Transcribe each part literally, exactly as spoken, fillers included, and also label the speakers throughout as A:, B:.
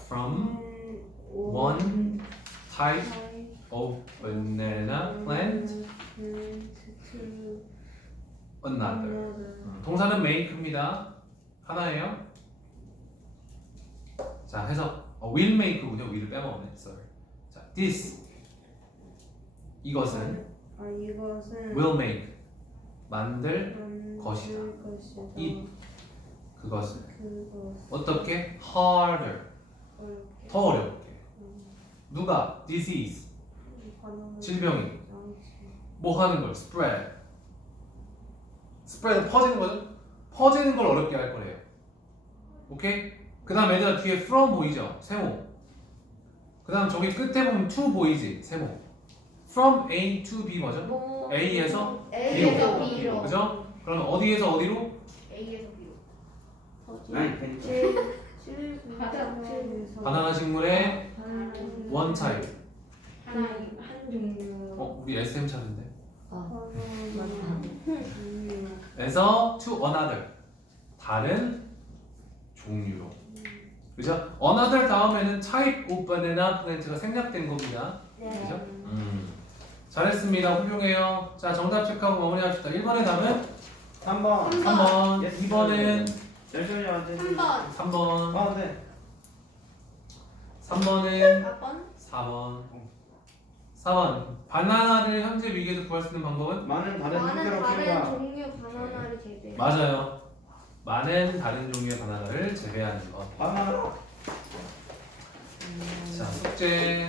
A: from one type of banana plant another. 어, 동사는 make입니다. 하나예요. 자, 해석. 어, will make군요. will을 빼먹었네. Sorry. 자, this 이것은
B: 아 이것은
A: will make 만들
B: 만들
A: 것이다.
B: 것이다.
A: it 그것을
B: 그것
A: 어떻게 harder
B: 어렵게
A: 더 어렵게 누가 disease
B: 반응을
A: 질병이
B: 양치.
A: 뭐 하는 걸 spread spread 퍼지는 거죠? 퍼지는 걸 어렵게 할 거래요. 오케이? 그 다음 얘들아 뒤에 from 보이죠? 세모. 그 다음 저기 끝에 보면 to 보이지? 세모. from A to B 뭐죠?
B: 뭐
A: A에서
C: A에서
A: B로.
C: B로.
A: 그죠? 그럼 어디에서 어디로?
C: A에서 B로.
D: 아니 벤
A: 바나나 식물의 one type.
C: 하나
B: 한 종류
A: 어? 우리 에스엠 차인데
B: 바나나 종류
A: 에서 to another 다른 종류로. 그죠? another 다음에는 type of banana plant가 생략된 겁니다. 그죠? 음. 잘했습니다. 훌륭해요. 자, 정답 체크하고 마무리합시다. 일 번의 답은
D: 삼 번.
A: 삼 번,
D: Yes.
A: 이 번은
D: 열심히 완전.
C: 삼 번.
A: 삼 번,
D: 아 네.
A: 삼 번은
C: 사 번.
A: 사 번. 사 번. 바나나를 현재 위기에서 구할 수 있는 방법은?
D: 많은 다른
B: 많은
D: 형태로
B: 다른
D: 키우다.
B: 종류 바나나를 재배
A: 맞아요. 많은 다른 종류의 바나나를 재배하는 것.
D: 바나나.
A: 자, 숙제.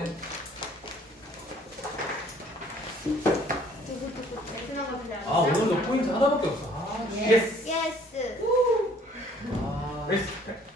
C: 베트남 같은 데
A: 아, 오늘도 포인트 하나밖에 없어. 아,
D: 예스.
B: 예스
A: 아.
D: 예스.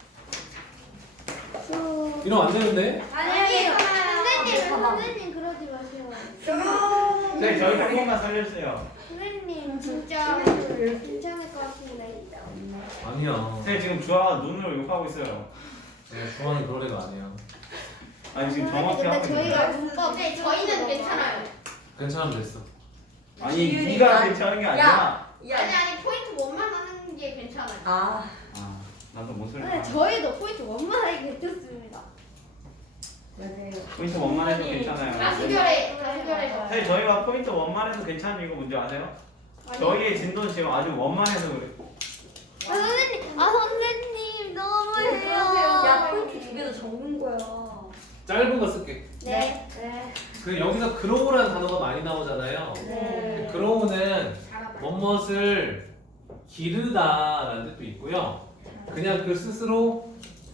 B: 수
A: 이러면 안 되는데?
B: 아니에요
C: 선생님,
B: 선생님 그러지 마세요
D: 네 저희 한 번만 살려주세요.
B: 선생님 진짜 괜찮을 것 같은데
A: 아니야.
D: 네 지금 주아가 눈으로 욕하고 있어요.
A: 내가 중앙이 그런 애가 아니야.
D: 아니 지금 정확히
B: 근데
D: 하고
B: 저희가
D: 있는데.
B: 문법
C: 네, 저희는 괜찮아요.
A: 괜찮으면 됐어.
D: 아니
E: 지율이가-
D: 네가 괜찮은 게 아니라.
C: 아니 아니 포인트 원만 하는 게 괜찮아요.
E: 아,
D: 아 나도 못 소리.
B: 네, 저희도 포인트 원만하게 괜찮습니다
E: 맞아요.
D: 포인트 원만 해도 괜찮아요.
C: 다수결에 다수결에서.
D: 사실 저희가 포인트 원만 해도 괜찮은 이거 뭔지 아세요? 저희의 진도는 지금 아주 원만해서 그래.
B: 아 선생님 아 선생님 너무해요
E: 야, 포인트 두 개도 적은 거야.
A: 짧은 거 쓸게.
B: 네 네.
A: 그 여기서 grow라는 단어가 많이 나오잖아요.
B: 네.
A: 그 grow는
C: 잘하다.
A: 뭐뭇을 기르다라는 뜻도 있고요. 그냥 그 스스로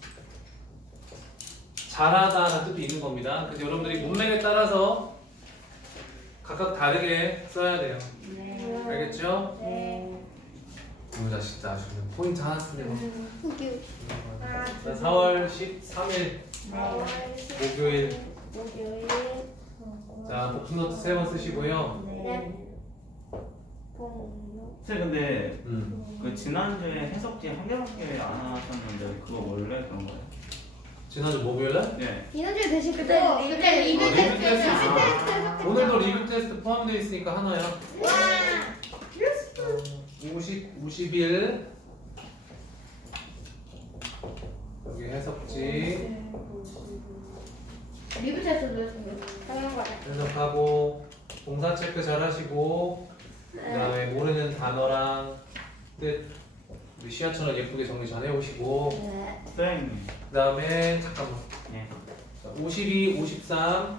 A: 자라다라는 뜻도 있는 겁니다. 그래서 여러분들이 문맥에 따라서 각각 다르게 써야 돼요.
E: 네.
A: 알겠죠?
E: 네.
A: 이거 자식 아주 그냥 포인트 하나 쓰네요.
B: 후기
A: 자, 사월 십삼 일 목요일.
B: 목요일
A: 자, 복습노트 세 번 쓰시고요.
B: 네 봉
D: 선생님 근데
A: 음.
D: 그 지난주에 해석지 한 개밖에 안 하셨는데 그거 원래 그런 거예요?
A: 지난주 목요일날?
D: 네.
B: 지난주에 대신 그때
E: 그때
C: 그때 리뷰
A: 어, 리뷰
C: 테스트
A: 테스트.
C: 했잖아.
A: 오늘도 리뷰 테스트 포함되어 있으니까 하나요.
C: 와.
A: 오십, 오십일 여기 해석지
C: 리뷰 테스트도 했어요.
B: 당연하죠
A: 해석하고 동사 체크 잘 하시고 그 다음에 모르는 단어랑 뜻 우리 시아처럼 예쁘게 정리 잘 해오시고
B: 네
D: 선생님.
A: 그 다음에 잠깐만
D: 네.
A: 자, 오십이, 오십삼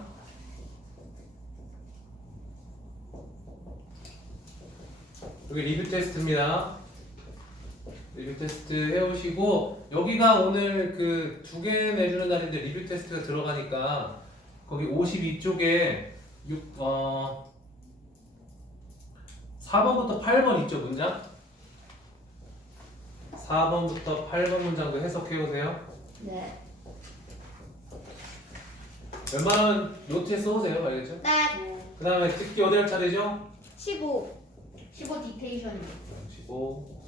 A: 여기 리뷰 테스트입니다. 리뷰 테스트 해오시고 여기가 오늘 그 두 개 내주는 날인데 리뷰 테스트가 들어가니까 거기 오십이 쪽에 육, 어, 사 번부터 팔 번 있죠 문장? 사 번부터 팔 번 문장도 해석해오세요.
B: 네.
A: 웬만하면 노트에 써오세요. 알겠죠?
B: 네.
A: 그 다음에 듣기 어디 할 차례죠?
B: 십오
C: 십오 디테이션이요.
A: 십오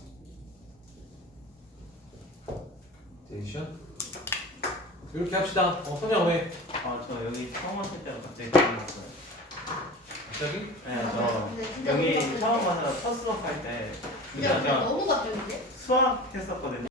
A: 텐션 이렇게 합시다. 어, 선영 왜?
D: 아저 여기 처음 왔을 때가 갑자기 생각났어요.
A: 갑자기?
D: 네, 저
C: 근데 진짜
D: 여기
C: 너무
D: 처음 와서 첫 수업할 때
C: 진짜
D: 진짜 제가
C: 너무 갑자기인데?
D: 수학 했었거든요.